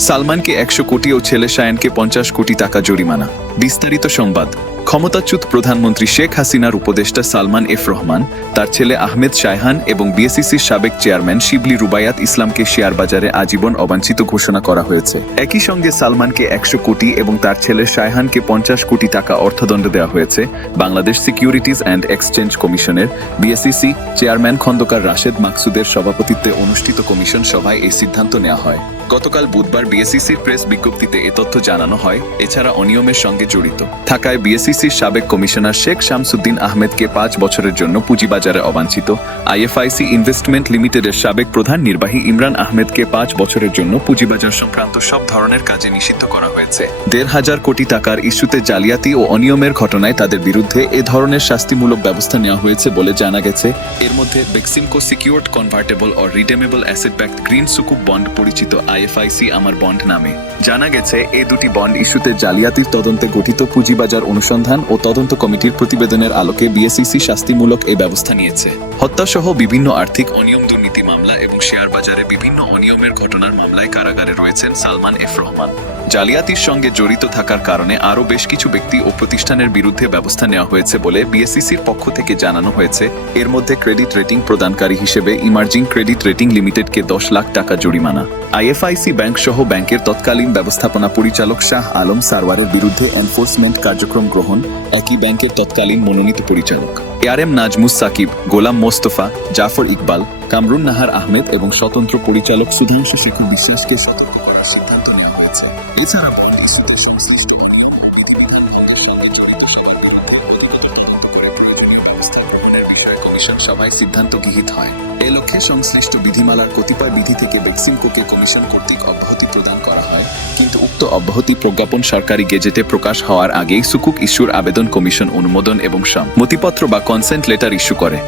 সালমানকে একশো কোটি ও ছেলে সায়ানকে পঞ্চাশ কোটি টাকা জরিমানা। বিস্তারিত সংবাদ। ক্ষমতাচ্যুত প্রধানমন্ত্রী শেখ হাসিনার উপদেষ্টা সালমান এফ রহমান, তার ছেলে আহমেদ শায়হান এবং বিএসিসির সাবেক চেয়ারম্যান শিবলি রুবায়াত ইসলামকে শেয়ার বাজারে আজীবন অবাঞ্ছিত ঘোষণা করা হয়েছে। একই সঙ্গে সালমানকে একশো কোটি এবং তার ছেলে শায়হানকে পঞ্চাশ কোটি টাকা অর্থদণ্ড দেওয়া হয়েছে বাংলাদেশ সিকিউরিটিজ অ্যান্ড এক্সচেঞ্জ কমিশনের বিএসিসি চেয়ারম্যান খন্দকার রাশেদ মাকসুদের সভাপতিত্বে অনুষ্ঠিত কমিশন সভায় এই সিদ্ধান্ত নেওয়া হয়। গতকাল বুধবার বিএসিসির প্রেস বিজ্ঞপ্তিতে এ তথ্য জানানো হয়, এছাড়া অনিয়মের সঙ্গে জড়িত। থাকায় বিএসিসির সাবেক কমিশনার শেখ শামসুদ্দিন আহমেদকে পাঁচ বছরের জন্য পুঁজিবাজারে অবাঞ্ছিত। আইএফআইসি ইনভেস্টমেন্ট লিমিটেডের সাবেক প্রধান নির্বাহী ইমরান আহমেদকে পাঁচ বছরের জন্য পুঁজিবাজার সংক্রান্ত সব ধরনের কাজে নিষিদ্ধ করা হয়েছে। দেড় হাজার কোটি টাকার ইস্যুতে জালিয়াতি ও অনিয়মের ঘটনায় তাদের বিরুদ্ধে এ ধরনের শাস্তিমূলক ব্যবস্থা নেওয়া হয়েছে বলে জানা গেছে। এর মধ্যে বেক্সিমকো সিকিউরড কনভার্টেবল ও রিডেমেবল অ্যাসেট ব্যাক্ট গ্রিন সুকুব বন্ড পরিচিত আইএফআইসি আমার বন্ড নামে। জানা গেছে, এ দুটি বন্ড ইস্যুতে জালিয়াতির তদন্তে গঠিত পুঁজিবাজার অনুসন্ধান ও তদন্ত কমিটির প্রতিবেদনের আলোকে বিএসইসি শাস্তিমূলক এই ব্যবস্থা নিয়েছে। হত্যাসহ বিভিন্ন আর্থিক অনিয়ম, দুর্নীতি মামলা এবং শেয়ার বাজারে বিভিন্ন অনিয়মের ঘটনার মামলায় কারাগারে রয়েছেন সালমান এফ রহমান। জালিয়াতির সঙ্গে জড়িত থাকার কারণে আরও বেশ কিছু ব্যক্তি ও প্রতিষ্ঠানের বিরুদ্ধে ব্যবস্থা নেওয়া হয়েছে বলে বিএসইসির পক্ষ থেকে জানানো হয়েছে। এর মধ্যে ক্রেডিট রেটিং প্রদানকারী হিসেবে ইমার্জিং ক্রেডিট রেটিং লিমিটেডকে দশ লাখ টাকা জরিমানা। আইএফআইসি ব্যাংক সহ ব্যাংকের তৎকালীন ব্যবস্থাপনা পরিচালক শাহ আলম সারওয়ারের বিরুদ্ধে এনফোর্সমেন্ট কার্যক্রম গ্রহণ, একই ব্যাংকের তৎকালীন মনোনীত পরিচালক। A R M Nazmus Sakib, Golam Mostafa, Zafar Iqbal, Kamrun Nahar Ahmed এবং স্বতন্ত্র পরিচালক সুধাংশু শেখর বিশ্বাসকে সতর্ক করার সিদ্ধান্ত এছাড়া বন্ড সংশ্লিষ্ট কমিশন সভায় সিদ্ধান্ত গৃহীত হয়। এ লক্ষ্যে সংশ্লিষ্ট বিধিমালার কতিপয় বিধি থেকে বেক্সিমকোকে কমিশন কর্তৃক অব্যাহতি প্রদান করা হয়। কিন্তু উক্ত অব্যাহতি প্রজ্ঞাপন সরকারি গেজেটে প্রকাশ হওয়ার আগেই সুকুক ইস্যুর আবেদন কমিশন অনুমোদন এবং সম্মতিপত্র বা কনসেন্ট লেটার ইস্যু করে।